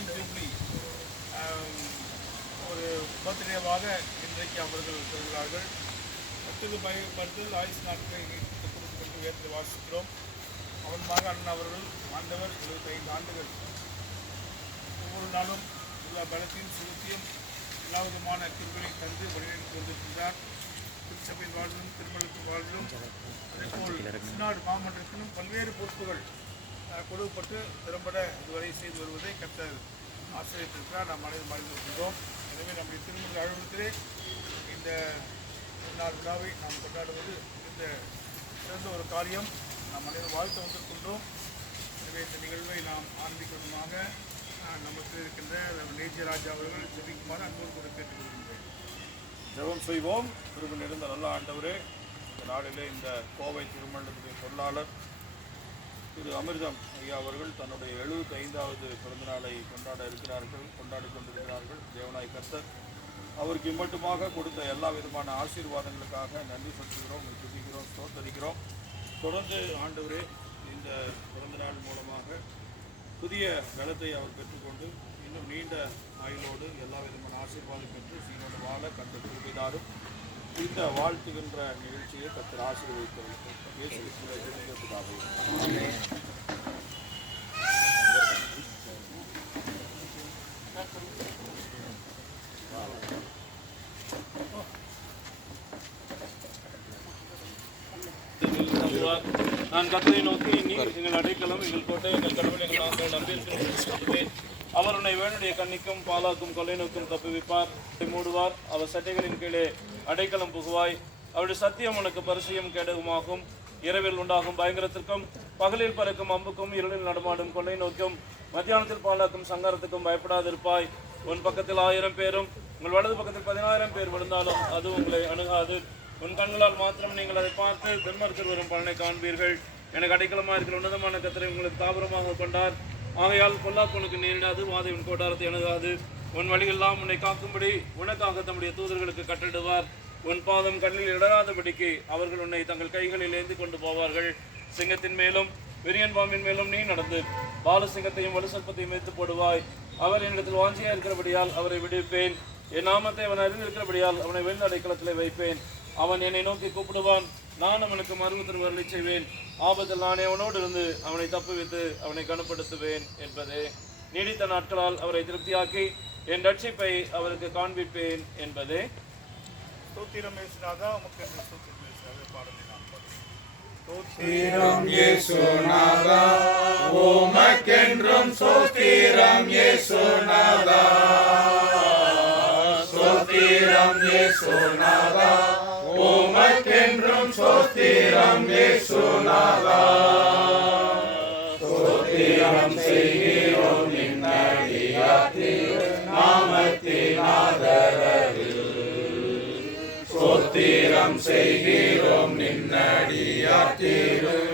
Platinum jubilee ஒரு பர்த்டேவாக இன்றைக்கு அவர்கள் சொல்கிறார்கள். கத்துக்கு பயப்படுத்தல் ஆயுஷ் நாட்களை கொடுத்து கொண்டு உயர்ந்து வாசிக்கிறோம். அவன்மாக அண்ணன் அவர்கள் ஆண்டவர் 25 ஆண்டுகள் ஒவ்வொரு நாளும் எல்லா பலத்தையும் சுகத்தையும் எல்லா விதமான கிருபையை தந்து வழிநடத்தி கொண்டிருக்கின்றார். திருச்சபையின் வாழ்விலும் திருமணத்து வாழ்விலும் அதேபோல் சின்னாடு மாமன்றத்திலும் பல்வேறு பொறுப்புகள் கொடுக்கப்பட்டு திறம்பட இதுவரை செய்து வருவதை கர்த்தர் ஆசிரியத்திற்காக நாம் அனைவரும் அறிந்திருக்கின்றோம். எனவே நம்முடைய திருமண அலுவலகத்திலே இந்த நாள் விழாவை நாம் கொண்டாடுவது இந்த சிறந்த ஒரு காரியம். நாம் அனைவரும் வாழ்த்து வந்திருக்கின்றோம். எனவே இந்த நிகழ்வை நாம் ஆரம்பிக்கணுமாக நமக்கு இருக்கின்ற நேஜராஜா அவர்கள் ஜெபிக்குமாறு அன்போடு கூட கேட்டுக்கொள்கின்றேன். ஜெபம் செய்வோம். திருமணம் இருந்த நல்ல ஆண்டவரே, இந்த நாளிலே இந்த கோவை திருமணத்துடைய பொருளாளர் திரு அமிர்தம் ஐயா அவர்கள் தன்னுடைய 75வது பிறந்த நாளை கொண்டாடி கொண்டிருக்கிறார்கள். தேவனாய் கர்த்தர் அவருக்கு இம்மட்டுமாக கொடுத்த எல்லா விதமான ஆசீர்வாதங்களுக்காக நன்றி செலுத்துகிறோம், துதிக்கிறோம், ஸ்தோத்தரிக்கிறோம். தொடர்ந்து ஆண்டவரே இந்த பிறந்த நாள் மூலமாக புதிய பலத்தை அவர் பெற்றுக்கொண்டு இன்னும் நீண்ட ஆயுளோடு எல்லா விதமான ஆசீர்வாதம் பெற்று சீனோடு வாழ கர்த்தர் கிருபைதாரும். இந்த வாழ்த்துகின்ற நிகழ்ச்சியை கர்த்தர் ஆசீர்வதிக்கிறார். நான் கர்த்தரை நோக்கி, நீர் எங்கள் அடைக்கலம், எங்கள் கோட்டை, எங்கள் கடவுள், எங்கள் நாங்கள் நம்பியிருக்கிறேன். அவர் உன்னை வேணுடைய கண்ணிக்கும் பாலாக்கும் கொள்ளை நோக்கும் தப்புவிப்பார், மூடுவார். அவர் சட்டைகளின் கீழே அடைக்கலம் புகுவாய். அவருடைய சத்தியம் உனக்கு பரிசையும் கேடகமாகும். இரவில் உண்டாகும் பயங்கரத்திற்கும் பகலில் பறக்கும் அம்புக்கும் இருளில் நடமாடும் கொள்ளை நோக்கும் மத்தியானத்தில் பாலாக்கும் சங்காரத்துக்கும் பயப்படாதிருப்பாய். உன் பக்கத்தில் 1000 பேரும் உங்கள் வலது பக்கத்தில் 10000 பேர் விழுந்தாலும் அது உங்களை அணுகாது. உன் கண்களால் மாத்திரம் நீங்கள் அதை பார்த்து தென்மரத்தில் வரும் பலனை காண்பீர்கள். எனக்கு அடைக்கலமாக இருக்கிற உன்னதமான கர்த்தரை உங்களுக்கு தாபரமாக கொண்டார். ஆகையால் பொல்லாப்பு உனக்கு நேரிடாது, வாதை உன் கோட்டாரத்தை அணுகாது. உன் வழியெல்லாம் உன்னை காக்கும்படி உனக்காக தம்முடைய தூதர்களுக்கு கட்டளிடுவார். உன் பாதம் கண்ணில் இடராதபடிக்கு அவர்கள் உன்னை தங்கள் கைகளில் ஏந்தி கொண்டு போவார்கள். சிங்கத்தின் மேலும் விரியன் பாம்பின் மேலும் நீ நடந்து பாலசிங்கத்தையும் வலுசற்பத்தையும் வைத்து போடுவாய். அவர் என்னிடத்தில் வாஞ்சியா இருக்கிறபடியால் அவரை விடுவிப்பேன். என் நாமத்தை அவன் அறிந்திருக்கிறபடியால் அவனை வெள்ள அடைக்கலத்திலே வைப்பேன். அவன் என்னை நோக்கி கூப்பிடுவான், நான் அவனுக்கு மறுபுத்தரவு அருளி செய்வேன். ஆபத்தில் நானே அவனோடு இருந்து அவனை தப்புவித்து அவனை கனப்படுத்துவேன் என்பதே. நீடித்த நாட்களால் அவரை திருப்தியாக்கி என் ரட்சிப்பை அவருக்கு காண்பிப்பேன் என்பதே. ஸ்தோத்திரம் இயேசுநாதா, உமக்கு என்று ஸ்தோத்திரம் இயேசுநாதா பாடலை நாம் பாடுவோம். ஸ்தோத்திரம் இயேசுநாதா, உமக்கென்றும் ஸ்தோத்திரம் இயேசுநாதா. ஸ்தோத்திரம் இயேசுநாதா, உமக்கென்றும் ஸ்தோத்திரம் இயேசுநாதா. ஸ்தோத்திரம் செய்கிறோம் நின் அடியார் நாமத்தின் ஆதரவில். ஸ்தோத்திரம் செய்கிறோம் நின் அடியார்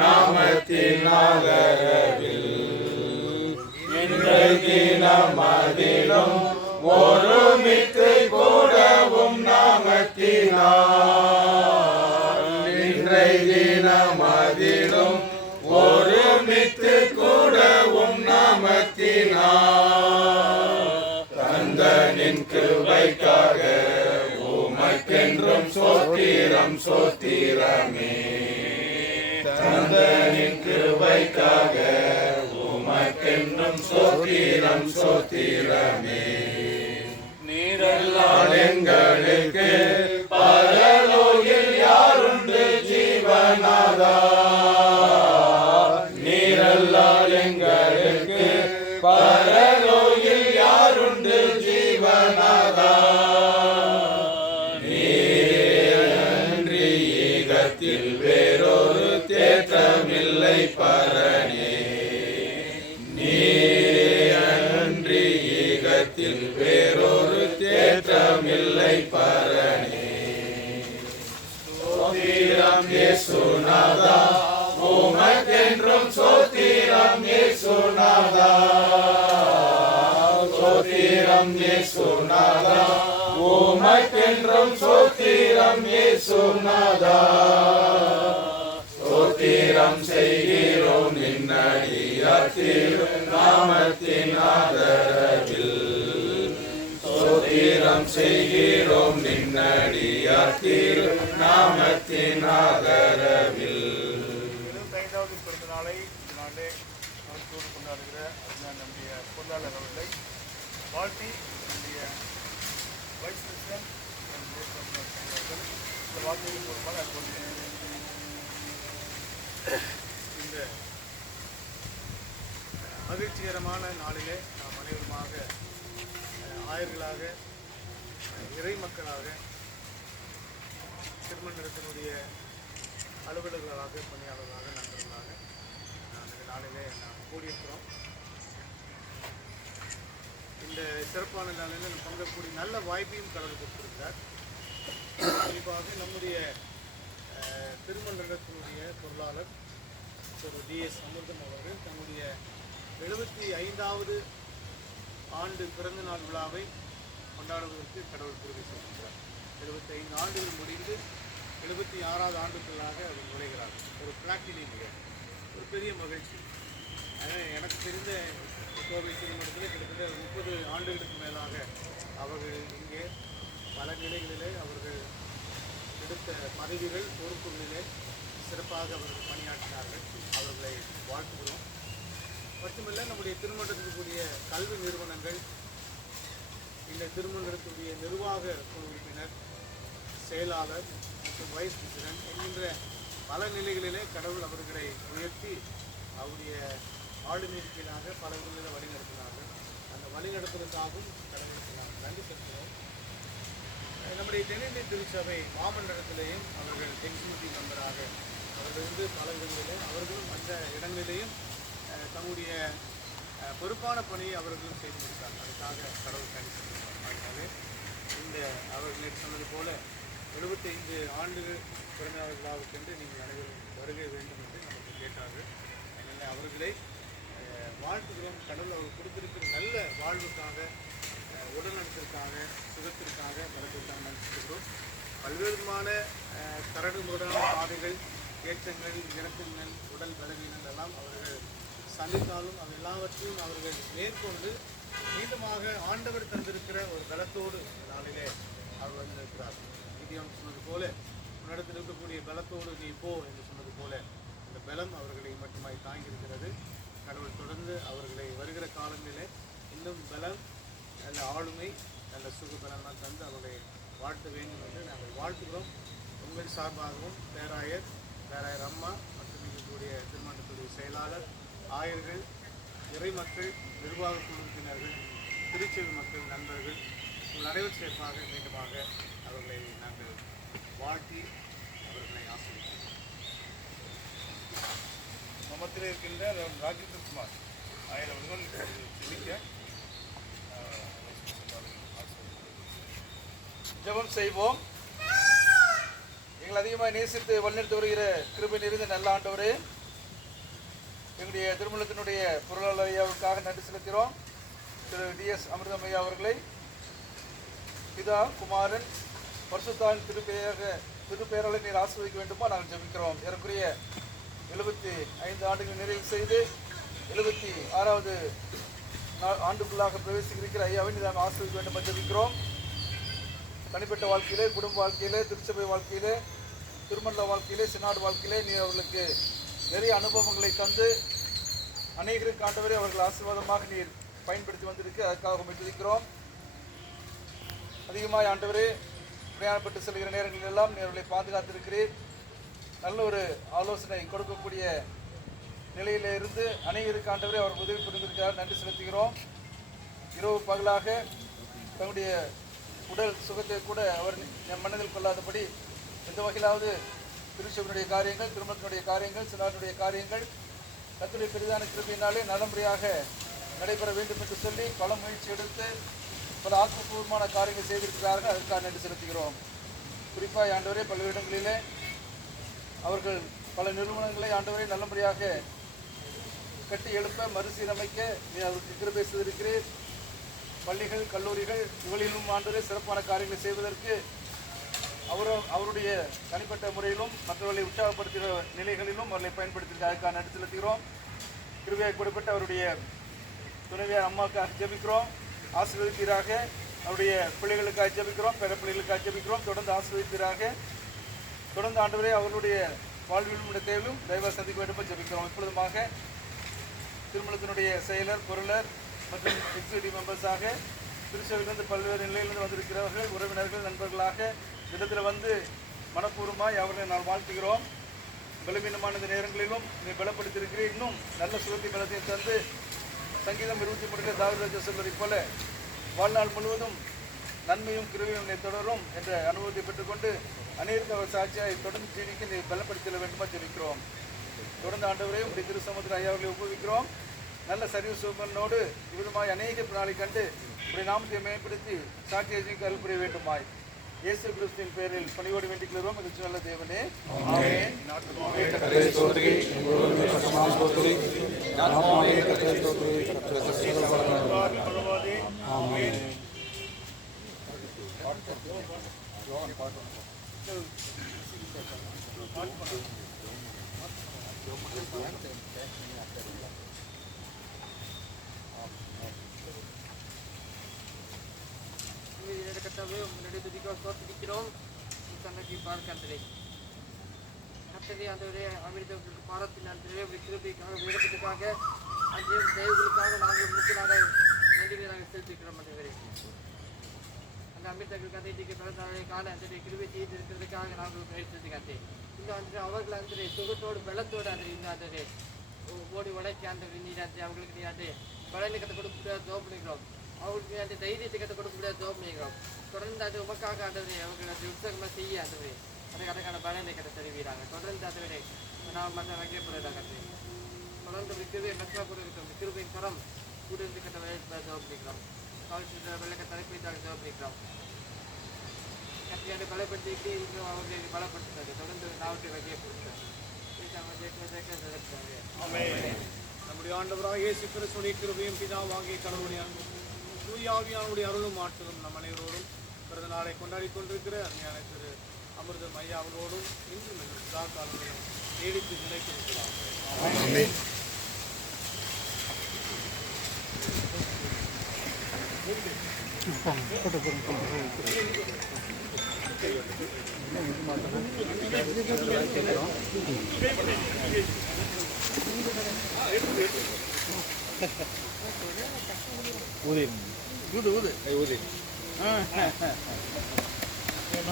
நாமத்தின் ஆதரவில். இன்றைய தினம் அதிலும் ஒருமித்து கூடவும் நாமத்தினார். இன்றைய தினம் அதிலும் ஒருமித்து கூடவும் நாமத்தினார். தந்தனின் கிருபைக்காக உமக்கென்றும் ஸ்தோத்திரம் ஸ்தோத்திரமே. தந்தனின் கிருபைக்காக உமக்கென்றும் ஸ்தோத்திரம் ஸ்தோத்திரமே. நீரல்லால் எங்களுக்கு பரலோகில் யாருண்டு ஜீவநாதா. நீரல்லால் எங்களுக்கு பரலோகில் யாருண்டு ஜீவநாதா. நீரன்றி ஈகத்தில் வேறொரு தேற்றமில்லை பரனே. நீரன்றி ஈகத்தில் வேறொரு தேற்றமில்லை பரனே. ஸ்தோத்திரம் இயேசுநாதா, உமக்கென்றும் ஸ்தோத்திரம் இயேசுநாதா. ஸ்தோத்திரம் இயேசுநாதா, உமக்கென்றும் ஸ்தோத்திரம் இயேசுநாதா. ஸ்தோத்திரம் செய்கிறோம் நின் அடியார் நாமத்தின் ஆதரவில். செய்கிறோம் நின்னடியார் திரு நாமத்தின் ஆதரவில். 75வது பிறந்த நாளை இந்த நாளே மகிழ்ச்சியோடு கொண்டாடுகிற நம்முடைய பொருளாளர் அவர்களை வாழ்த்தி நம்முடைய வைஸ் பிரசிடென்ட் அவர்கள் இந்த வாழ்க்கையின் மூலமாக அனுபவிக்கிறேன். இந்த மகிழ்ச்சிகரமான நாளிலே நாம் அனைவருமாக ஆயர்களாக இறை மக்களாக திருமண்டலத்தினுடைய அலுவலர்களாக பணியாளர்களாக நண்பர்களாக இந்த நாளிலே நாம் கூடியிருக்கிறோம். இந்த சிறப்பான நாளில் நம்ம பங்கக்கூடிய நல்ல வாய்ப்பையும் கடவுள் கொடுத்திருக்கிறார். குறிப்பாக நம்முடைய திருமண்டலத்தினுடைய பொருளாளர் திரு DS அமிர்தம் அவர்கள் தன்னுடைய 75வது ஆண்டு பிறந்த நாள் விழாவை கொண்டாடுவதற்கு கடவுள் உறுதி செய்கிறார். 75 ஆண்டுகள் முடிந்து 76வது ஆண்டுக்குள்ளாக அவர் நுழைகிறார். ஒரு பிளாட்டினியம் இயர், ஒரு பெரிய மகிழ்ச்சி. எனக்கு தெரிந்த கோவை திருமணத்தில் கிட்டத்தட்ட 30 ஆண்டுகளுக்கு மேலாக அவர்கள் இங்கே பல நிலைகளிலே அவர்கள் எடுத்த பதவிகள் பொறுப்புகளிலே சிறப்பாக அவர்கள் பணியாற்றினார்கள். அவர்களை வாழ்த்துகிறோம். மட்டுமல்ல, நம்முடைய திருமண்டலத்திற்குரிய கல்வி நிறுவனங்கள், இந்த திருமண்டலத்துடைய நிர்வாக குழு உறுப்பினர், செயலாளர் மற்றும் வைஸ் பிரசிடென்ட் என்கின்ற பல நிலைகளிலே கடவுள் அவர்களை உயர்த்தி அவருடைய ஆளுமையின் கீழாக பல இடங்களில் வழிநடத்தினார்கள். அந்த வழிநடத்துவதற்காகவும் கடவுளுக்கு நாம் நன்றி செலுத்துகிறோம். நம்முடைய தென்னிந்திய திருச்சபை மாமண்டலத்திலேயும் அவர்கள் எக்ஸிக்யூட்டிவ் மெம்பராக அவர்கள் இருந்து பல இடங்களிலே அவர்களும் அந்த இடங்களிலேயும் தம்முடைய பொறுப்பான பணியை அவர்களும் செய்து முடித்தார்கள். அதுக்காக கடவுள் நன்றி செலுத்துகிறார். அதனாலே இந்த அவர்கள் சொன்னது போல 75 ஆண்டுகள் பிறந்த விழாவுக்கென்று நீங்கள் அனைவரும் வருகை வேண்டும் என்று நமக்கு கேட்டார்கள். அதனால் அவர்களை வாழ்த்துகிறோம். கடவுள் அவர் கொடுத்திருக்கிற நல்ல வாழ்வுக்காக, உடல்நலத்திற்காக, சுகத்திற்காக, மரத்திற்காக நடிச்சிருக்கிறோம். பல்வேறு விதமான கரடு முரடான பாதைகள், ஏற்றங்கள், இறக்கங்கள், உடல் பலவீனங்கள் எல்லாம் அவர்கள் சந்தித்தாலும் அது எல்லாவற்றையும் அவர்கள் மேற்கொண்டு மீண்டுமாக ஆண்டவர் தந்திருக்கிற ஒரு பலத்தோடு நாளிலே அவர் வந்திருக்கிறார். இந்தியாவும் சொன்னது போல, உன்னிடத்தில் இருக்கக்கூடிய பலத்தோடு நீ போ என்று சொன்னது போல இந்த பலம் அவர்களை மட்டுமாய் தாங்கியிருக்கிறது. கடவுள் தொடர்ந்து அவர்களை வருகிற காலங்களிலே இன்னும் பலம், நல்ல ஆளுமை, நல்ல சுக பலம்லாம் தந்து அவர்களை வாழ்த்த வேண்டும் என்று நாங்கள் வாழ்த்துகிறோம். உங்கள் சார்பாகவும் பேராயர் அம்மா மற்றும் இருக்கக்கூடிய திருமண்டலத்துடைய செயலாளர், ஆயர்கள், இறை மக்கள், நிர்வாக குழு உறுப்பினர்கள், திருச்செவி மக்கள், நண்பர்கள், உங்கள் அனைவர் சேர்ப்பாக மீண்டுமாக அவர்களை நாங்கள் வாழ்த்தி அவர்களை ஆசிரியர் மமத்தில் இருக்கின்ற ராஜேந்திர குமார் ஆயர் அவர்கள் சிந்திக்க ஜெபம் செய்வோம். எங்களை அதிகமாக நேசித்து வழிநடத்தி வருகிற கிருபை நிறைந்த நல்ல ஆண்டவரே, எங்களுடைய திருமணத்தினுடைய பொருளாளர் ஐயாவுக்காக நன்றி செலுத்துகிறோம். திரு DS அமிர்தம் ஐயா அவர்களை பிதா, குமாரன், பரிசுத்தாவின் திருப்பெயராலே நீர் ஆசீர்வதிக்க வேண்டுமா நாங்கள் ஜெபிக்கிறோம். ஏறக்குறைய 75 ஆண்டுகள் நிறைவு செய்து 76வது ஆண்டுக்குள்ளாக பிரவேசிக்கிற ஐயாவை நாம் ஆசீர்வதிக்க வேண்டும் ஜெபிக்கிறோம். தனிப்பட்ட வாழ்க்கையிலே, குடும்ப வாழ்க்கையிலே, திருச்சபை வாழ்க்கையிலே, திருமண வாழ்க்கையிலே, சினாடு வாழ்க்கையிலே நீர் அவர்களுக்கு நிறைய அனுபவங்களை தந்து அநேகருக்கு ஆண்டவரே அவர்கள் ஆசீர்வாதமாக நீர் பயன்படுத்தி வந்திருக்கு. அதுக்காக மெச்சிருக்கிறோம். அதிகமாக ஆண்டவரே பிரயாணப்பட்டு செல்கிற நேரங்களில் எல்லாம் நீர் அவர்களை பாதுகாத்திருக்கிறீர். நல்ல ஒரு ஆலோசனை கொடுக்கக்கூடிய நிலையில் இருந்து அநேகருக்கு ஆண்டவரே அவர் உதவி புரிந்திருக்கிறார். நன்றி செலுத்துகிறோம். இரவு பகலாக தன்னுடைய உடல் சுகத்தை கூட அவர் மனதில் கொள்ளாதபடி எந்த வகையிலாவது திருச்சபையினுடைய காரியங்கள், திருமணத்தினுடைய காரியங்கள், சினாருடைய காரியங்கள் கர்த்தருடைய பெரிதான கிருபையினாலே நல்லபடியாக நடைபெற வேண்டும் என்று சொல்லி பல முயற்சி எடுத்து பல ஆக்கப்பூர்வமான காரியங்கள் செய்திருக்கிறார்கள். அதற்காக நன்றி செலுத்துகிறோம். குறிப்பாக ஆண்டவரே பல்வேறு இடங்களிலே அவர்கள் பல நிறுவனங்களை ஆண்டவரை நல்லபடியாக கட்டி எழுப்ப மறுசீரமைக்க அவருக்கு கிருபை செய்திருக்கிறீர். பள்ளிகள், கல்லூரிகள் இவளிலும் ஆண்டவரே சிறப்பான காரியங்களை செய்வதற்கு அவருடைய தனிப்பட்ட முறையிலும் மற்றவர்களை உற்சாகப்படுத்துகிற நிலைகளிலும் அவர்களை பயன்படுத்தியிருக்க அதுக்காக நன்றி செலுத்துகிறோம். கிருபையாக கொடுக்கப்பட்ட அவருடைய துணைவியார் அம்மாவுக்காக ஜெபிக்கிறோம். ஆசீர்வதிப்பீராக. அவருடைய பிள்ளைகளுக்காக ஜெபிக்கிறோம், பேர பிள்ளைகளுக்காக ஜெபிக்கிறோம். தொடர்ந்து ஆசீர்வதிப்பீராக. தொடர்ந்து ஆண்டவரே அவர்களுடைய வாழ்விலும் தேவையிலும் தயவாக சந்திக்க வேண்டும் ஜெபிக்கிறோம். இப்பொழுதுமாக திருமணத்தினுடைய செயலர், பொருளர் மற்றும் எக்ஸிக்யூட்டிவ் மெம்பர்ஸாக திருச்சபையிலிருந்து பல்வேறு நிலையிலிருந்து வந்திருக்கிறவர்கள், உறவினர்கள், நண்பர்களாக இடத்துல வந்து மனப்பூர்வமாய் அவர்களை நான் வாழ்த்துகிறோம். பலவீனமான இந்த நேரங்களிலும் நீ பலப்படுத்தியிருக்கிறேன். இன்னும் நல்ல சுகத்தை பலத்தையும் தந்து சங்கீதம் 23 தாவீது சொல்வதை போல வாழ்நாள் முழுவதும் நன்மையும் கிருபையும் என்னை தொடரும் என்ற அனுபவத்தை பெற்றுக்கொண்டு அநேக சாட்சியாய் தொடர்ந்து ஜீவிக்க நீ பலப்படுத்திட வேண்டுமா ஜெபிக்கிறோம். தொடர்ந்து ஆண்டவரே உடைய திருசமுத்திர ஐயாவர்களை ஒப்புவிக்கிறோம். நல்ல சரிவு சுகனோடு இவ்விதமாய் அநேக நாளை கண்டு உடைய நாமத்தை மேம்படுத்தி சாட்சியை ஜீவிக்க அருள் புரிய வேண்டுமாய் இயேசு கிறிஸ்துவின் பெயரில் பணியோடு வேண்டிக் கொள்கிறோம். எங்கள் நல்ல தேவனே, ஆமென். அமிர்தங்களுக்கு பாரத்தின் கிருபைக்காக விருப்பத்துக்காக அன்றைய தெய்வங்களுக்காக நாங்கள் முக்கியமாக நன்றிகளாக செலுத்திக்கிறோம். அந்த அமிர்தங்களுக்கு அந்த பிறந்த நாளை காண அந்த கிருபை செய்திருக்கிறதுக்காக நாங்கள் செலுத்திக்காத்தே. இன்னும் அந்த அவர்கள் அந்த சுகத்தோடு வெள்ளத்தோடு அந்த இன்னும் அந்த ஓடி உடைக்க அந்த நீர் அந்த அவங்களுக்கு நீ அந்த பலனை கற்று கொடுக்க முடியாது ஜோப் பண்ணிக்கிறோம். அவங்களுக்கு அந்த தைரியத்தை கற்று கொடுக்க முடியாது ஜோப் பண்ணிக்கிறோம். தொடர்ந்து அது உமக்காக ஆண்டவரே அவர்கள் அந்த உற்சாகமாக செய்ய ஆண்டவரே அதுக்கு அதுக்கான பலனை கற்று தருவீராங்க. தொடர்ந்து அதுவரை நாம் மற்ற வகைப்படுறாங்க. தொடர்ந்து கிருபை மெச்சமாக கொடுக்கிறோம். கிருபையின் கரம் கூட இருந்து கட்ட ஜோப் பண்ணிக்கிறோம். வெள்ளக்க தலைப்பைத்தாக ஜோப் பண்ணிக்கிறோம். கட்டியாண்டு பலப்படுத்திக்கிட்டு இன்னும் அவர்களுக்கு பலப்படுத்துறாரு. தொடர்ந்து நாவட்டை வகைப்படுத்துறாரு. நம்முடைய ஆண்டவராக இயேசு கிறிஸ்துவின் கிருபையும் பிதாவாகிய கடவுளுடைய அன்பும் தூய ஆவியானவருடைய அருளும் ஆற்றலும் நம் அனைவரோடும் பிறந்த நாளை கொண்டாடி கொண்டிருக்கிற அருமையான திரு அமிர்தம் ஐயா அவர்களோடும் இன்றும் எல்லா காலங்களிலும் நீடித்து நிலைத்திருக்கலாம்.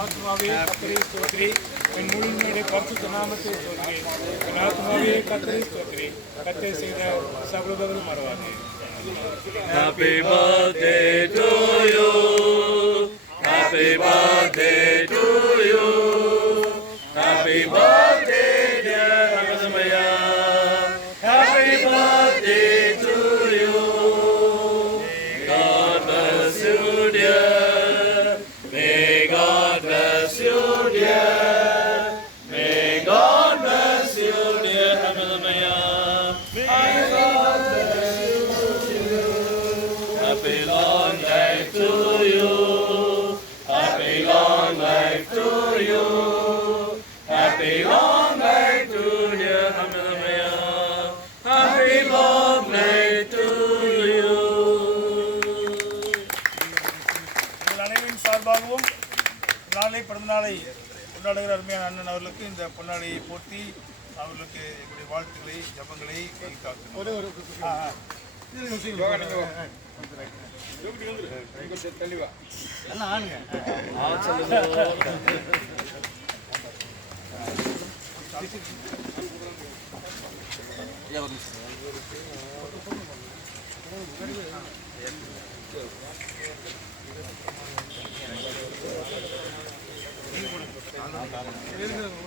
ஆத்மாவே கர்த்தரை ஸ்தோத்திரி, என் முழுமையுடைய பரிசுத்த நாமத்தை ஸ்தோத்திரி. என் ஆத்மாவே கர்த்தரை ஸ்தோத்திரி, கர்த்தர் செய்த சகலங்களும் மறவாதே. Happy birthday to you. Happy birthday to you. Happy birthday dear Ramadamaya. Happy birthday to you. God bless you dear. May God bless you dear. May God bless you dear Ramadamaya. May God bless you. Happy long life to you. Happy long life to you. Happy long life to dear Hamidamaya. Happy long life to you. உங்கள் அனைவரின் சார்பாகவும் நாளை பிறந்த நாளை கொண்டாடுகிற அருமையான அண்ணன் அவர்களுக்கு இந்த பொன்னாடையை போட்டி அவர்களுக்கு எங்களுடைய வாழ்த்துக்களை ஜபங்களை தெளிவா